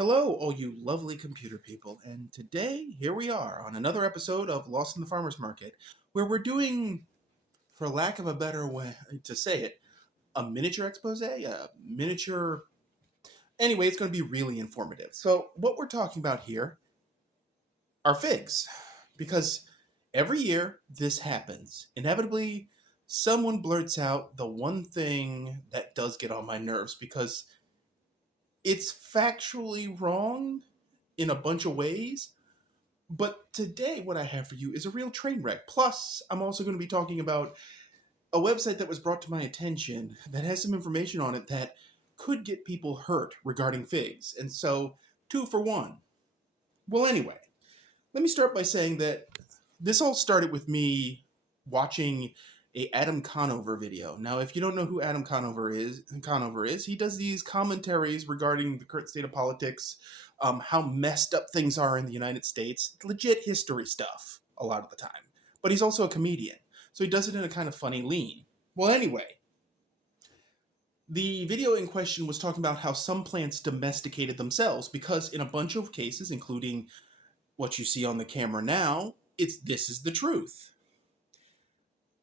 Hello, all you lovely computer people, and today, here we are on another episode of Lost in the Farmer's Market, where we're doing, for lack of a better way to say it, a miniature expose, a miniature... Anyway, it's going to be really informative. So, what we're talking about here are figs, because every year this happens. Inevitably, someone blurts out the one thing that does get on my nerves, because it's factually wrong in a bunch of ways. But today, what I have for you is a real train wreck. Plus, I'm also going to be talking about a website that was brought to my attention that has some information on it that could get people hurt regarding figs. And so, two for one. Well, anyway, let me start by saying that this all started with me watching a Adam Conover video. Now, if you don't know who Adam Conover is, he does these commentaries regarding the current state of politics, how messed up things are in the United States, legit history stuff a lot of the time. But he's also a comedian, so he does it in a kind of funny lean. Well, anyway, the video in question was talking about how some plants domesticated themselves because in a bunch of cases, including what you see on the camera now, this is the truth.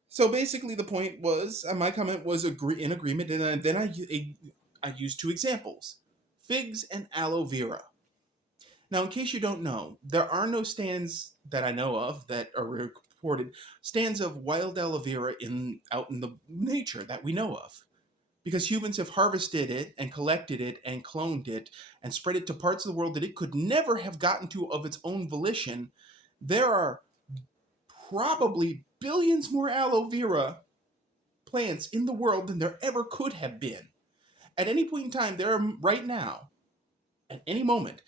So basically the point was, my comment was in agreement, and then I used two examples, figs and aloe vera. Now, in case you don't know, there are no stands that I know of that are reported, stands of wild aloe vera out in the nature that we know of. Because humans have harvested it and collected it and cloned it and spread it to parts of the world that it could never have gotten to of its own volition, there are probably billions more aloe vera plants in the world than there ever could have been. At any point in time, right now, at any moment,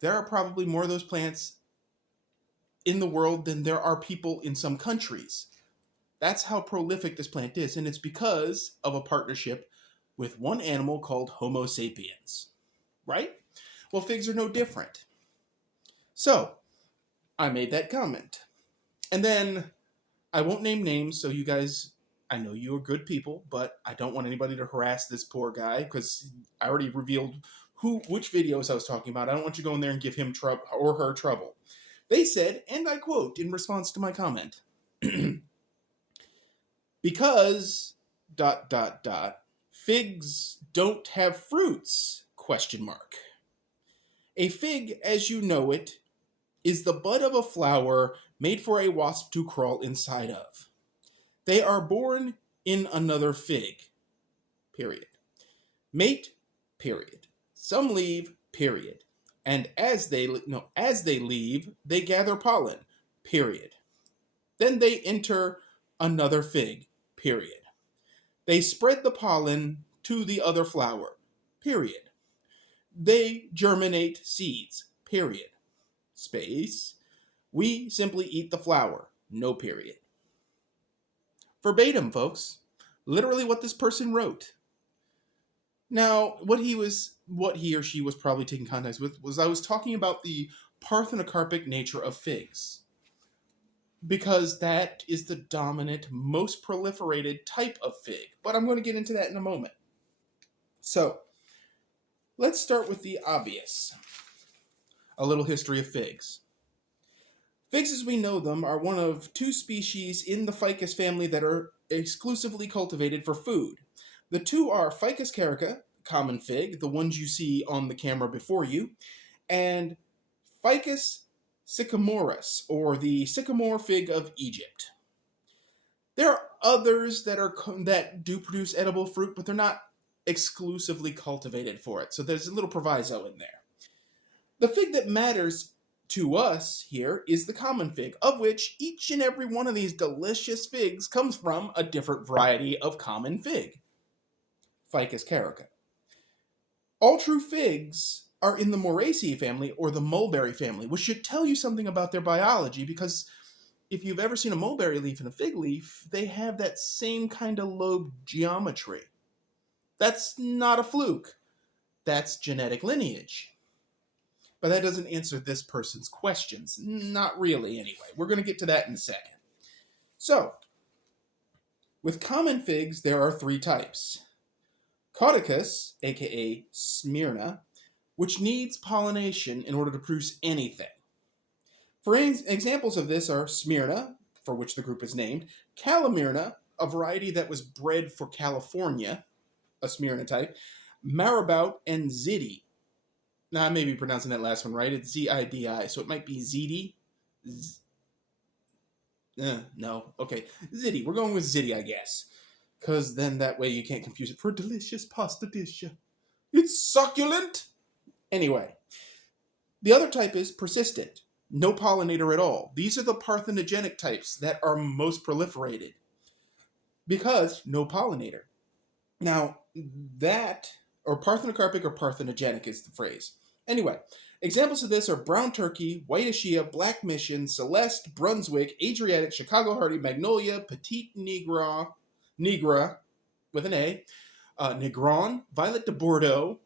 there are probably more of those plants in the world than there are people in some countries. That's how prolific this plant is, and it's because of a partnership with one animal called Homo sapiens. Right? Well, figs are no different. So, I made that comment. And then, I won't name names, so you guys, I know you are good people, but I don't want anybody to harass this poor guy, because I already revealed which videos I was talking about. I don't want you to go in there and give him trouble or her trouble. They said, and I quote in response to my comment, because ... figs don't have fruits, ? A fig, as you know it, is the bud of a flower made for a wasp to crawl inside of. They are born in another fig, period. Mate, period. Some leave, period. And as they leave, they gather pollen, period. Then they enter another fig, period. They spread the pollen to the other flower, period. They germinate seeds, period. Space. We simply eat the flower, no period. Verbatim, folks. Literally what this person wrote. Now, what he or she was probably taking context with was I was talking about the parthenocarpic nature of figs. Because that is the dominant, most proliferated type of fig. But I'm going to get into that in a moment. So, let's start with the obvious. A little history of figs. Figs as we know them are one of two species in the ficus family that are exclusively cultivated for food. The two are Ficus carica, common fig, the ones you see on the camera before you, and Ficus sycamorus, or the sycamore fig of Egypt. There are others that do produce edible fruit, but they're not exclusively cultivated for it, so there's a little proviso in there. The fig that matters to us here is the common fig, of which each and every one of these delicious figs comes from a different variety of common fig, Ficus carica. All true figs are in the Moraceae family, or the mulberry family, which should tell you something about their biology, because if you've ever seen a mulberry leaf and a fig leaf, they have that same kind of lobe geometry. That's not a fluke. That's genetic lineage. But that doesn't answer this person's questions. Not really, anyway. We're going to get to that in a second. So, with common figs, there are three types. Cauticus, aka Smyrna, which needs pollination in order to produce anything. For examples of this are Smyrna, for which the group is named, Calamyrna, a variety that was bred for California, a Smyrna type, Marabout, and Zidi. Now, I may be pronouncing that last one right. It's Z-I-D-I, so it might be Zidi. No. Okay. Ziti. We're going with Ziti, I guess. Because then that way you can't confuse it for a delicious pasta dish. It's succulent! Anyway, the other type is persistent. No pollinator at all. These are the parthenogenic types that are most proliferated. Because no pollinator. Now, that, or parthenocarpic or parthenogenic is the phrase. Anyway, examples of this are brown turkey, white acacia, black mission, celeste, Brunswick, Adriatic, Chicago hardy, magnolia, petite nigra with an A, negron, violet de Bordeaux,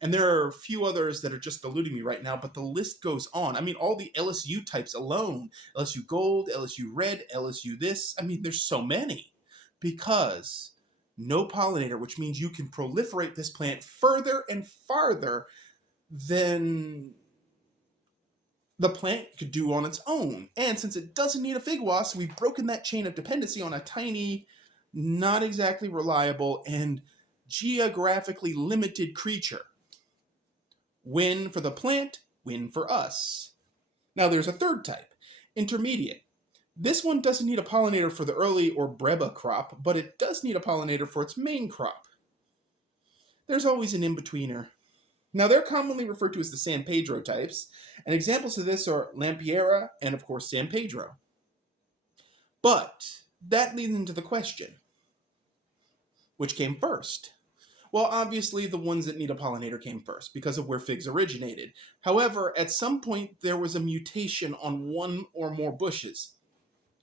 and there are a few others that are just eluding me right now, but the list goes on. I mean, all the LSU types alone, LSU gold, LSU red, LSU this, I mean, there's so many. Because no pollinator, which means you can proliferate this plant further and farther than the plant could do on its own. And since it doesn't need a fig wasp, we've broken that chain of dependency on a tiny, not exactly reliable, and geographically limited creature. Win for the plant, win for us. Now there's a third type, intermediate. This one doesn't need a pollinator for the early or breba crop, but it does need a pollinator for its main crop. There's always an in-betweener. Now, they're commonly referred to as the San Pedro types, and examples of this are Lampiera and, of course, San Pedro. But that leads into the question, which came first? Well, obviously, the ones that need a pollinator came first because of where figs originated. However, at some point, there was a mutation on one or more bushes.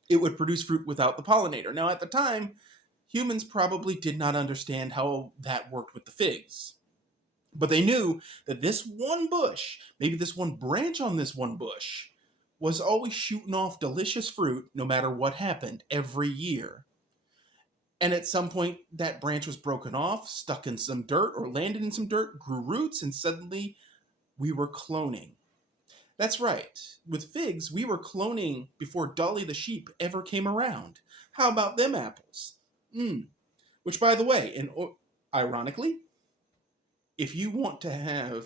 It would produce fruit without the pollinator. Now, at the time, humans probably did not understand how that worked with the figs. But they knew that this one bush, maybe this one branch on this one bush, was always shooting off delicious fruit no matter what happened every year. And at some point, that branch was broken off, stuck in some dirt, or landed in some dirt, grew roots, and suddenly we were cloning. That's right. With figs, we were cloning before Dolly the sheep ever came around. How about them apples? Which, by the way, and ironically, if you want to have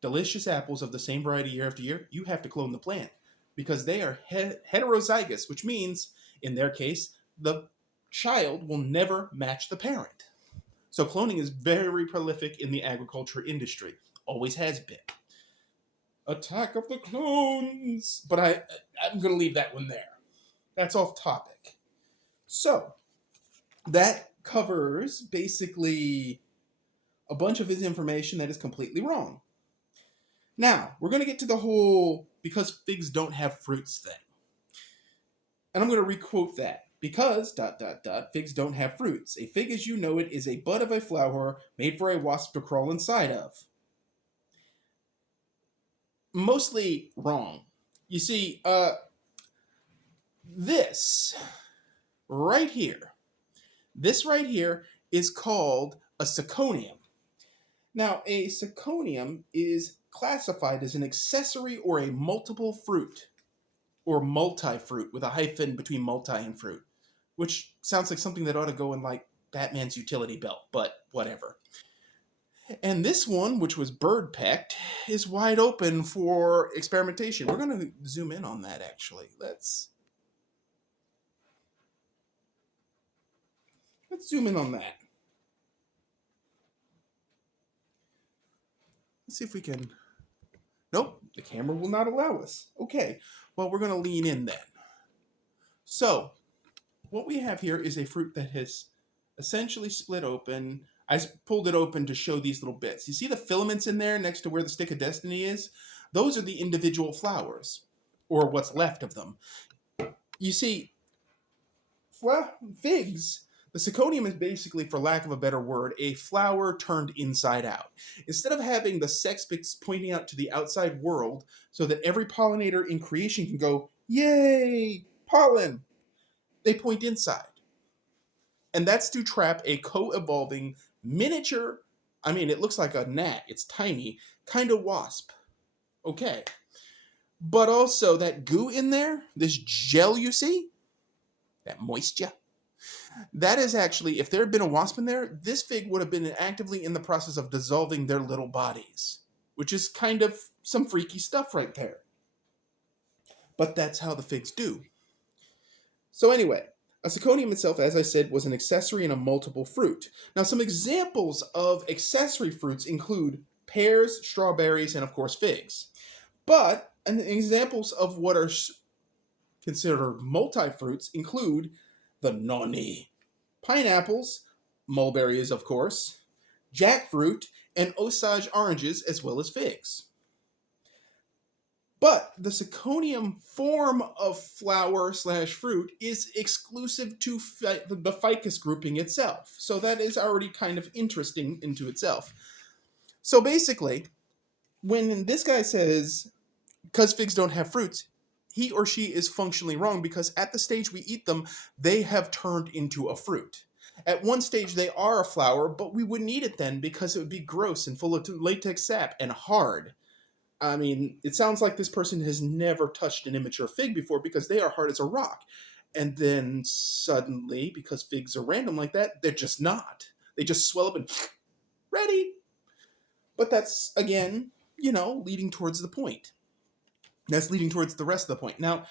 delicious apples of the same variety year after year, you have to clone the plant because they are heterozygous, which means, in their case, the child will never match the parent. So cloning is very prolific in the agriculture industry. Always has been. Attack of the Clones! But I'm going to leave that one there. That's off topic. So, that covers basically a bunch of his information that is completely wrong. Now, we're going to get to the whole because figs don't have fruits thing. And I'm going to requote that. Because, figs don't have fruits. A fig as you know it is a bud of a flower made for a wasp to crawl inside of. Mostly wrong. You see, this right here is called a seconium. Now, a seconium is classified as an accessory or a multiple fruit, or multi-fruit with a hyphen between multi and fruit, which sounds like something that ought to go in like Batman's utility belt, but whatever. And this one, which was bird-pecked, is wide open for experimentation. We're going to zoom in on that, actually. Let's zoom in on that. Let's see if we can... Nope, the camera will not allow us. Okay, well, we're going to lean in then. So, what we have here is a fruit that has essentially split open. I pulled it open to show these little bits. You see the filaments in there next to where the stick of destiny is? Those are the individual flowers, or what's left of them. You see, figs, the seconium is basically, for lack of a better word, a flower turned inside out. Instead of having the sexpix pointing out to the outside world so that every pollinator in creation can go, yay, pollen, they point inside. And that's to trap a co-evolving miniature, I mean, it looks like a gnat, it's tiny, kind of wasp. Okay. But also that goo in there, this gel you see, that moisture, that is actually, if there had been a wasp in there, this fig would have been actively in the process of dissolving their little bodies, which is kind of some freaky stuff right there. But that's how the figs do. So anyway, a zirconium itself, as I said, was an accessory in a multiple fruit. Now, some examples of accessory fruits include pears, strawberries, and of course figs. But examples of what are considered multi-fruits include the noni, pineapples, mulberries, of course, jackfruit, and Osage oranges, as well as figs. But the zirconium form of flower slash fruit is exclusive to the ficus grouping itself. So that is already kind of interesting into itself. So basically, when this guy says, because figs don't have fruits, he or she is functionally wrong, because at the stage we eat them, they have turned into a fruit. At one stage, they are a flower, but we wouldn't eat it then because it would be gross and full of latex sap and hard. I mean, it sounds like this person has never touched an immature fig before, because they are hard as a rock. And then suddenly, because figs are random like that, they're just not. They just swell up and ready. But that's, again, leading towards the point. That's leading towards the rest of the point. Now,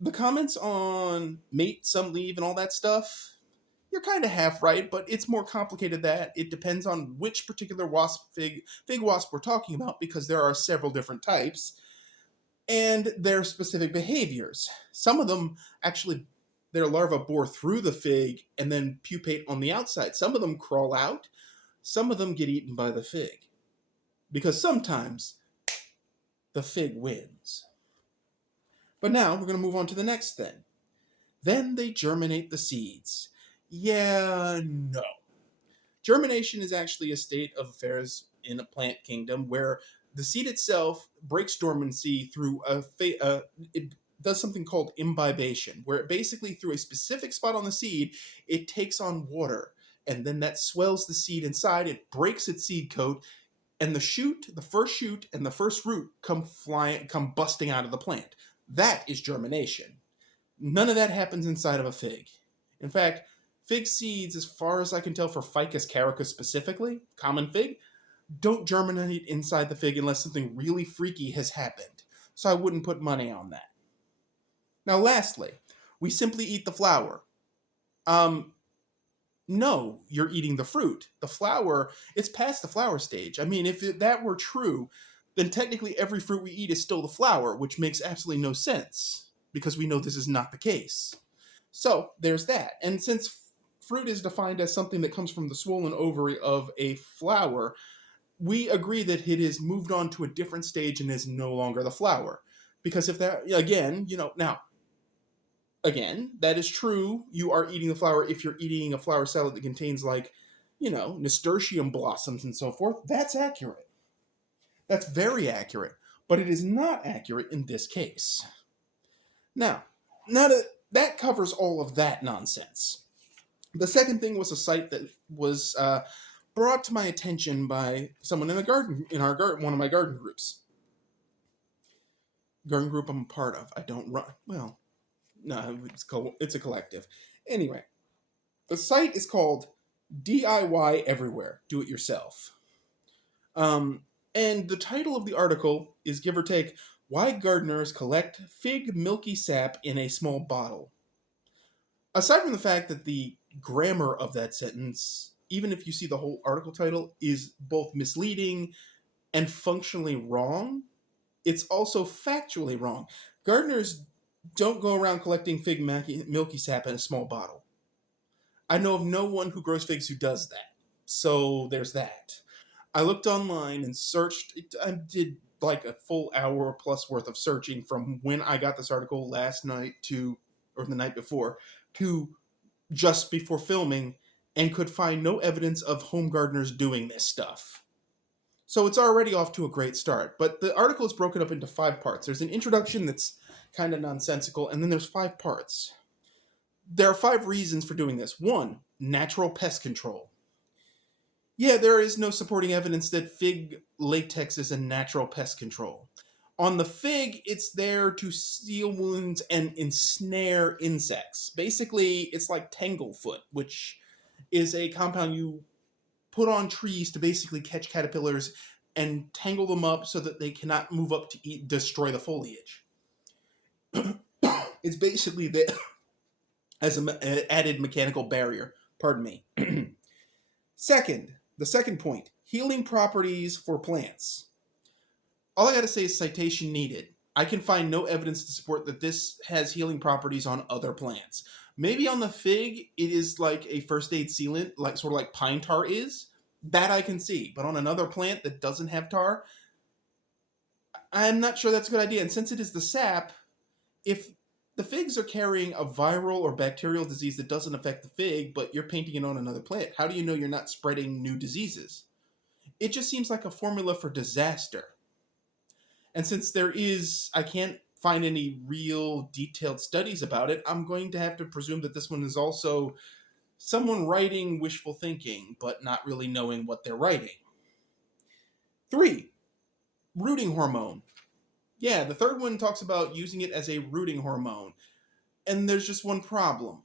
the comments on mate, some leave, and all that stuff, you're kind of half right, but it's more complicated than that. It depends on which particular fig wasp we're talking about, because there are several different types, and their specific behaviors. Some of them actually, their larvae bore through the fig and then pupate on the outside. Some of them crawl out. Some of them get eaten by the fig. Because sometimes the fig wins. But now we're going to move on to the next thing. Then they germinate the seeds. Yeah, no. Germination is actually a state of affairs in a plant kingdom where the seed itself breaks dormancy through it does something called imbibation, where it basically, through a specific spot on the seed, it takes on water, and then that swells the seed inside, it breaks its seed coat, and the first shoot and the first root come busting out of the plant. That is germination. None of that happens inside of a fig. In fact, fig seeds, as far as I can tell for Ficus caricus specifically, common fig, don't germinate inside the fig unless something really freaky has happened. So I wouldn't put money on that. Now lastly, we simply eat the flower. No, you're eating the fruit. The flower, it's past the flower stage. I mean, if that were true, then technically every fruit we eat is still the flower, which makes absolutely no sense, because we know this is not the case. So there's that. And since fruit is defined as something that comes from the swollen ovary of a flower, we agree that it has moved on to a different stage and is no longer the flower. Because if that, again, that is true. You are eating the flower if you're eating a flower salad that contains, nasturtium blossoms and so forth. That's accurate. That's very accurate. But it is not accurate in this case. Now that covers all of that nonsense. The second thing was a site that was brought to my attention by someone in one of my garden groups. Garden group I'm a part of. I don't run. Well, no, it's a collective. Anyway, the site is called DIY Everywhere, Do It Yourself. And the title of the article is, give or take, Why Gardeners Collect Fig Milky Sap in a Small Bottle. Aside from the fact that the grammar of that sentence, even if you see the whole article title, is both misleading and functionally wrong, it's also factually wrong. Gardeners don't go around collecting fig milky sap in a small bottle. I know of no one who grows figs who does that. So there's that. I looked online and searched. I did like a full hour plus worth of searching from when I got this article last night or the night before, to just before filming, and could find no evidence of home gardeners doing this stuff. So it's already off to a great start. But the article is broken up into 5 parts. There's an introduction that's kind of nonsensical, and then there's 5 parts. There are 5 reasons for doing this. 1, natural pest control. Yeah, there is no supporting evidence that fig latex is a natural pest control. On the fig, it's there to seal wounds and ensnare insects. Basically, it's like tanglefoot, which is a compound you put on trees to basically catch caterpillars and tangle them up so that they cannot move up to destroy the foliage. It's basically there as an added mechanical barrier. Pardon me. The second point, healing properties for plants. All I gotta say is citation needed. I can find no evidence to support that this has healing properties on other plants. Maybe on the fig, it is like a first aid sealant, like sort of like pine tar is. That I can see. But on another plant that doesn't have tar, I'm not sure that's a good idea. And since it is the sap, if the figs are carrying a viral or bacterial disease that doesn't affect the fig, but you're painting it on another plant, how do you know you're not spreading new diseases? It just seems like a formula for disaster. And since I can't find any real detailed studies about it, I'm going to have to presume that this one is also someone writing wishful thinking, but not really knowing what they're writing. 3, rooting hormone. Yeah, the third one talks about using it as a rooting hormone. And there's just one problem.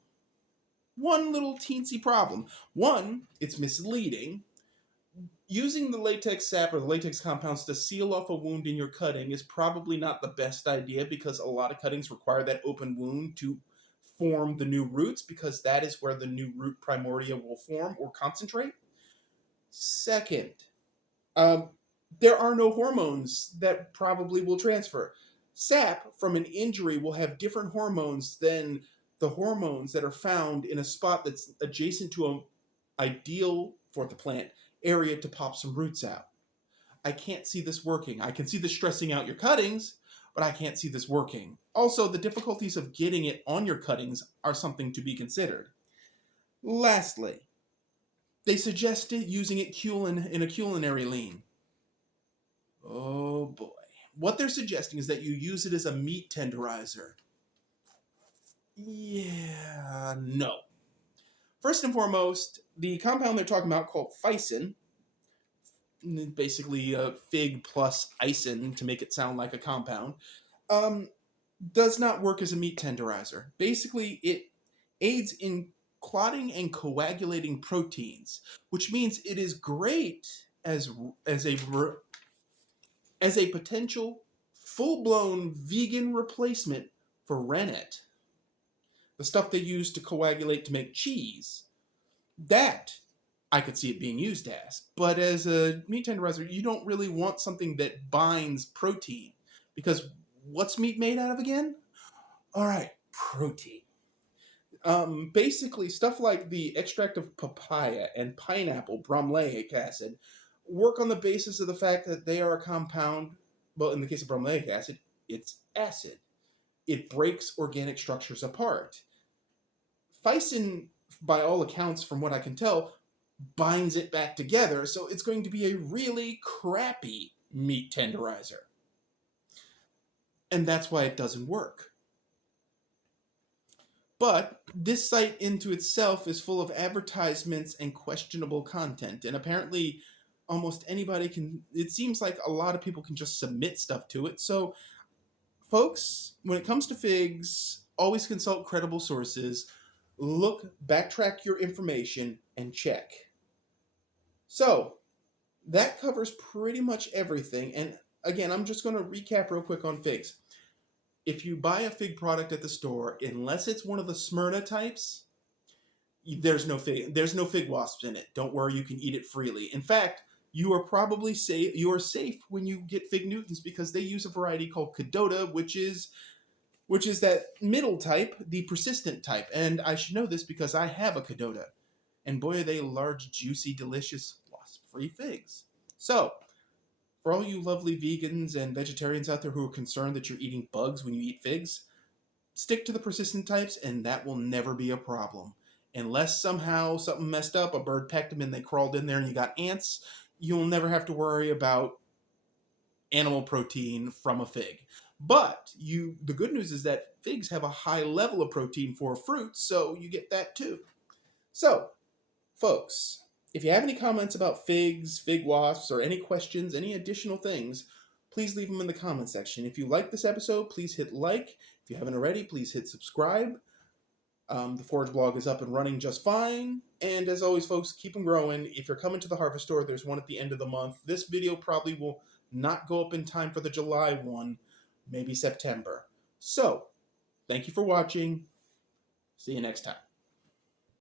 One little teensy problem. One, it's misleading. Using the latex sap or the latex compounds to seal off a wound in your cutting is probably not the best idea because a lot of cuttings require that open wound to form the new roots because that is where the new root primordia will form or concentrate. Second, there are no hormones that probably will transfer. Sap from an injury will have different hormones than the hormones that are found in a spot that's adjacent to an ideal for the plant area to pop some roots out. I can't see this working. I can see this stressing out your cuttings, but I can't see this working. Also, the difficulties of getting it on your cuttings are something to be considered. Lastly, they suggested using it in a culinary lean. Oh boy. What they're suggesting is that you use it as a meat tenderizer. Yeah, no. First and foremost, the compound they're talking about called ficin, basically fig plus icin to make it sound like a compound, does not work as a meat tenderizer. Basically, it aids in clotting and coagulating proteins, which means it is great as as a as a potential full-blown vegan replacement for rennet, the stuff they use to coagulate to make cheese. That I could see it being used as. But as a meat tenderizer, you don't really want something that binds protein. Because what's meat made out of again? All right, protein. Basically, stuff like the extract of papaya and pineapple bromelayic acid work on the basis of the fact that they are a compound. Well, in the case of bromelayic acid, it's acid. It breaks organic structures apart. Ficin, by all accounts, from what I can tell, binds it back together, so it's going to be a really crappy meat tenderizer. And that's why it doesn't work. But this site into itself is full of advertisements and questionable content, and apparently almost anybody can, it seems like a lot of people can just submit stuff to it. So folks, when it comes to figs, always consult credible sources, backtrack your information, and check. So that covers pretty much everything. And again, I'm just going to recap real quick on figs. If you buy a fig product at the store, unless it's one of the Smyrna types, there's no fig wasps in it. Don't worry, you can eat it freely. In fact, you are probably safe. You are safe when you get fig Newtons because they use a variety called Cadota, which is that middle type, the persistent type. And I should know this because I have a Cadota, and boy, are they large, juicy, delicious wasp-free figs. So, for all you lovely vegans and vegetarians out there who are concerned that you're eating bugs when you eat figs, stick to the persistent types, and that will never be a problem. Unless somehow something messed up, a bird pecked them and they crawled in there and you got ants, you'll never have to worry about animal protein from a fig. But the good news is that figs have a high level of protein for fruits, so you get that too. So, folks, If you have any comments about figs, fig wasps, or any questions, any additional things, please leave them in the comment section. If you like this episode, please hit like. If you haven't already, please hit subscribe. The Forage blog is up and running just fine. And as always, folks, keep them growing. If you're coming to the Harvest Store, there's one at the end of the month. This video probably will not go up in time for the July one, maybe September. So, thank you for watching. See you next time.